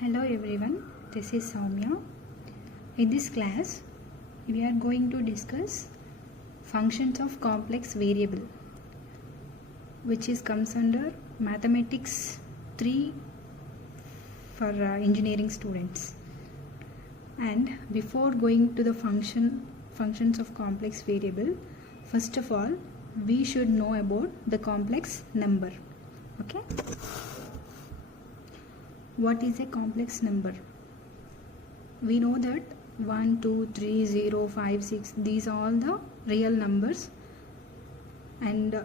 Hello everyone, this is Soumya. In this class, we are going to discuss functions of complex variable, which comes under Mathematics 3 for engineering students. And before going to the functions of complex variable, first of all, we should know about the complex number. Okay? What is a complex number? We know that 1, 2, 3, 0, 5, 6, these are all the real numbers, and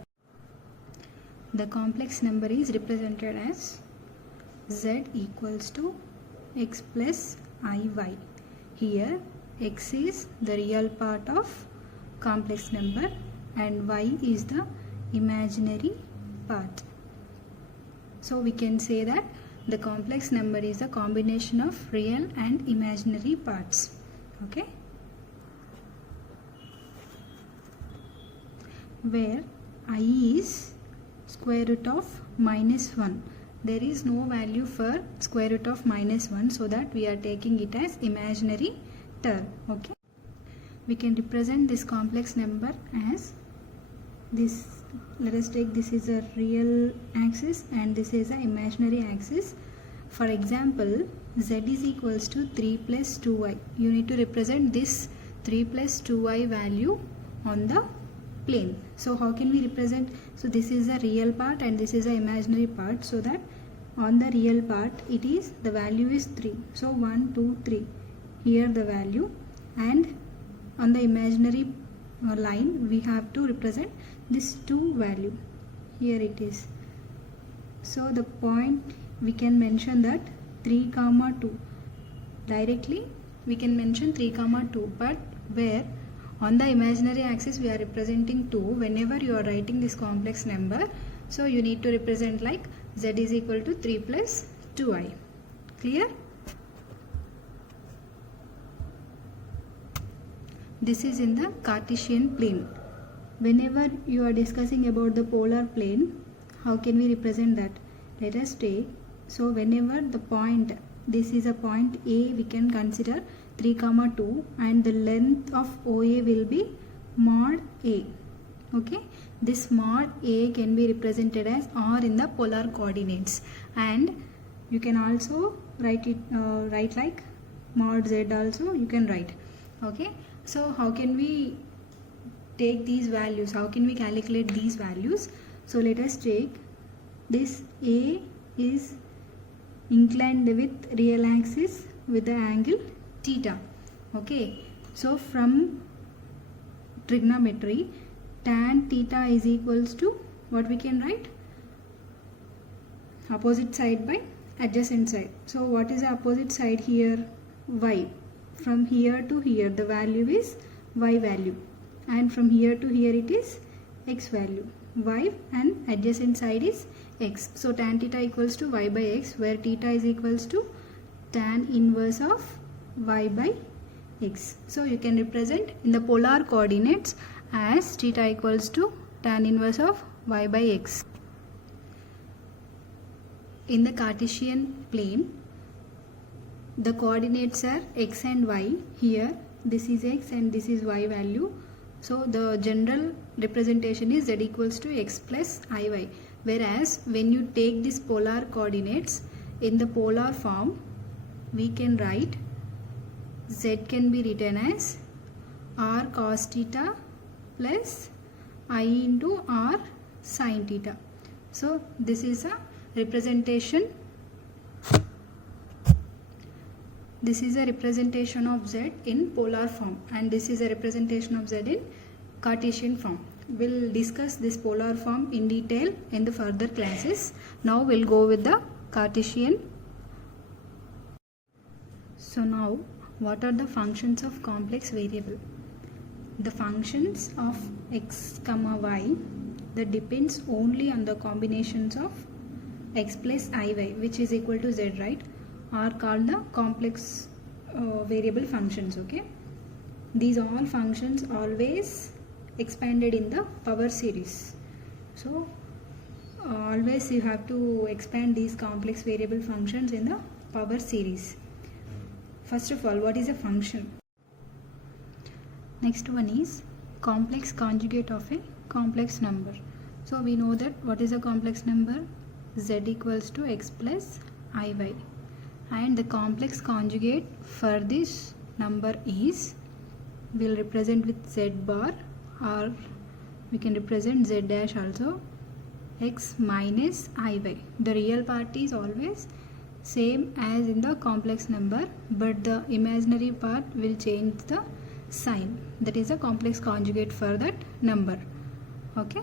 the complex number is represented as z equals to x plus iy. Here x is the real part of complex number and y is the imaginary part. So we can say that the complex number is a combination of real and imaginary parts. Okay? Where I is square root of minus 1. There is no value for square root of minus 1, so that we are taking it as imaginary term. Okay? We can represent this complex number as this. Let us take this is a real axis and this is an imaginary axis. For example, z is equals to 3 plus 2y. You need to represent this 3 plus 2y value on the plane. So how can we represent? So this is a real part and this is an imaginary part, so that on the real part it is the value is 3. So 1, 2, 3. Here the value, and on the imaginary line we have to represent this 2 value. Here it is. So the point we can mention that 3, 2. Directly we can mention 3, 2, but where on the imaginary axis we are representing 2, whenever you are writing this complex number, so you need to represent like z is equal to 3 plus 2i. Clear? This is in the Cartesian plane. Whenever you are discussing about the polar plane, how can we represent that? Let us take, so whenever the point, this is a point A, we can consider 3, 2, and the length of OA will be mod A. Okay? This mod A can be represented as R in the polar coordinates, and you can also write it write like mod Z also you can write. Okay? So how can we take these values? How can we calculate these values? So let us take this A is inclined with real axis with the angle theta. Okay, so from trigonometry, tan theta is equals to what we can write? Opposite side by adjacent side. So what is the opposite side here? Y. From here to here the value is y value, and from here to here it is x value. Y and adjacent side is x. So tan theta equals to y by x, where theta is equals to tan inverse of y by x. So you can represent in the polar coordinates as theta equals to tan inverse of y by x. In the Cartesian plane, the coordinates are x and y. Here this is x and this is y value. So the general representation is z equals to x plus iy. Whereas when you take these polar coordinates in the polar form, we can write z can be written as r cos theta plus I into r sin theta. So this is a representation. This is a representation of z in polar form, and this is a representation of z in Cartesian form. We'll discuss this polar form in detail in the further classes. Now we'll go with the Cartesian. So now, what are the functions of complex variable? The functions of x, y that depends only on the combinations of x plus iy, which is equal to z, right, are called the complex variable functions. Okay, these all functions always expanded in the power series. So always you have to expand these complex variable functions in the power series. First of all, what is a function? Next one is complex conjugate of a complex number. So we know that what is a complex number? Z equals to x plus iy, and the complex conjugate for this number is, we'll represent with z bar, or we can represent z dash also, x minus iy. The real part is always same as in the complex number, but the imaginary part will change the sign. That is a complex conjugate for that number. Okay.